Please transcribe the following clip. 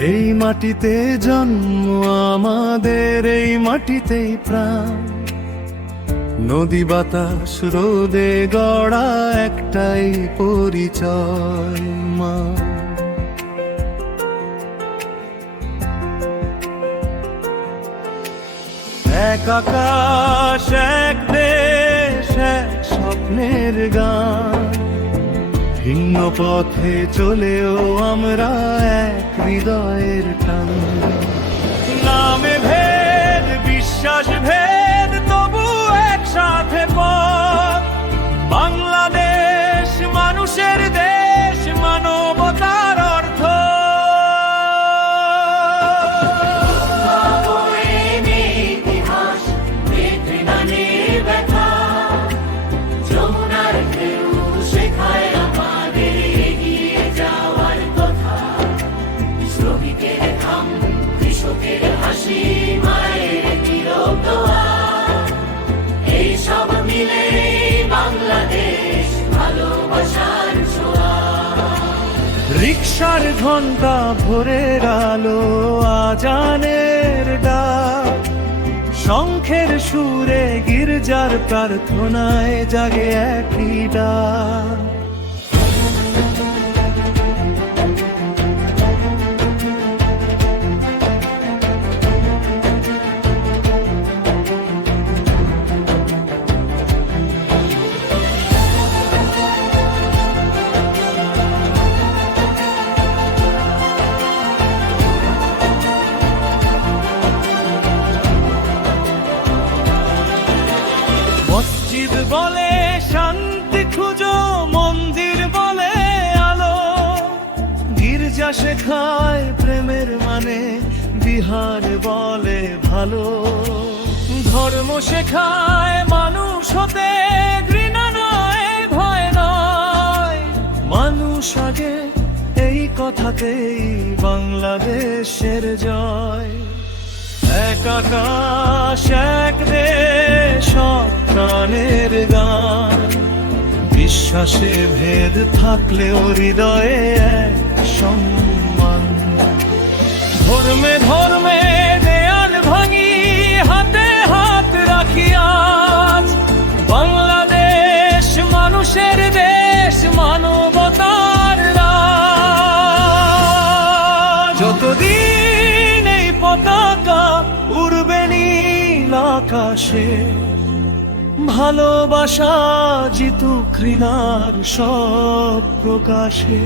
এই মাটিতে জন্ম আমাদের, এই মাটিতেই প্রাণ। নদী বাতাস রোদে গড়া একটাই পরিচয় মা। এক আকাশ, এক দেশ, এক স্বপ্নের গান। ভিন্ন পথে চলেও আমরা এক হৃদয়ের টান। নামে ভেদ, বিশ্বাস ভেদ, তবু একসাথে পথ। বাংলাদেশ মানুষের দেশ, মানবতার অর্থ। রিকশার ঘন্টা ভোরের আলো, আজানের ডাক, শঙ্খের সুরে গির্জার প্রার্থনায় জাগে একই ডাক। মসজিদ বলে শান্তি খুঁজো, মন্দির বলে আলো, গির্জা শেখায় প্রেমের মানে, বিহার বলে ভালো। ধর্ম শেখায় মানুষ হতে, ঘৃণা নয়, ভয় নয়। মানুষ আগে, এই কথাতেই বাংলাদেশের জয়। এক আকাশ, এক দেশ, সব প্রাণের গান। বিশ্বাসে ভেদ থাকলেও হৃদয়ে এক সম্মান। ধর্মে ধর্মে দেয়াল ভাঙি, হাতে হাত রাখি আজ। বাংলাদেশ মানুষের দেশ, মানবতার রাজ। যতদিন এই পতাকা উড়বে নীল আকাশে, ভালোবাসা জিতুক ঘৃণার সব প্রকাশে।